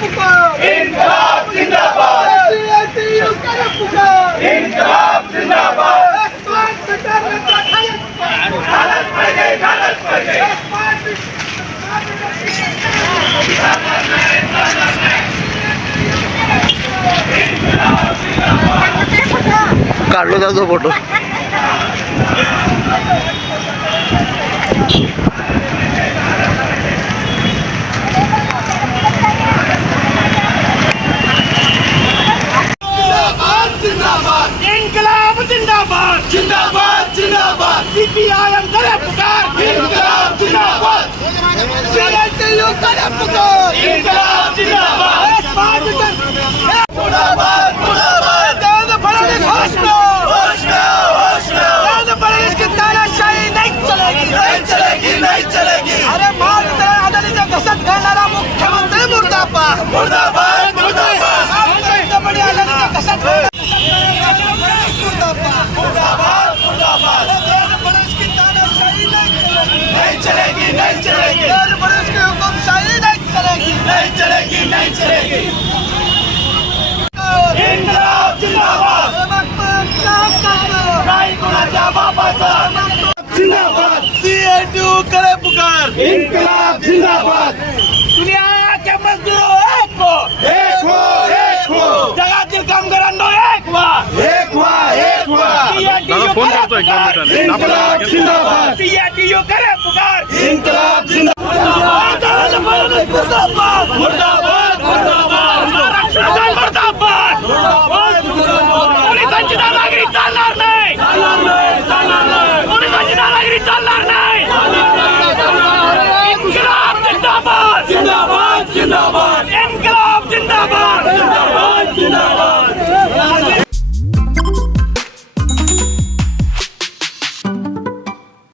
पुकार, इन्कलाब जिंदाबाद, CITU करे पुकार, इन्कलाब जिंदाबाद, स्मार्ट मीटरचा झालंच पाहिजे. काढलो जातो फोटो. इन्कलाब जिंदाबाद, जिंदाबाद जिंदाबाद, CPIM करे पुकार, इन्कलाब जिंदाबाद, CITU करे पुकार, इन्कलाब जिंदाबाद, स्मार्ट मीटर मुर्दाबाद मुर्दाबाद, देवेंद्र फडणवीस होश में हो, होश में आओ, होश में आओ, देवेंद्र फडणवीस की तानाशाही नहीं चलेगी, नहीं चलेगी नहीं चलेगी, अरे महावितरण आघाडीच्या घसत घालणारा मुख्यमंत्री मुर्दाबाद, मुर्दाबाद मुर्दाबाद, महावितरण आघाडीच्या घसत घालणारा मुर्दाबाद मुर्दाबाद, देवेंद्र फडणवीस की तानाशाही नहीं चलेगी, नहीं चलेगी नहीं चलेगी, देवेंद्र फडणवीस की हुकुमशाही नहीं चलेगी, नहीं चलेगी नहीं चलेगी, इन्कलाब जिंदाबाद, नाही कोणाच्या बापाचा, जिंदाबाद, CITU करे पुकार, इन्कलाब जिंदाबाद, दुनिया के मजदूरों एक हो, एक हो एक हो, जगातील कामगारांनो एक व्हा, एक व्हा एक व्हा, CITU फोन करे करतोय पुकार, इन्कलाब जिंदाबाद, CITU करे पुकार, इन्कलाब जिंदाबाद, मुर्दाबाद, मुर्दाबाद मुर्दाबाद, महाराष्ट्र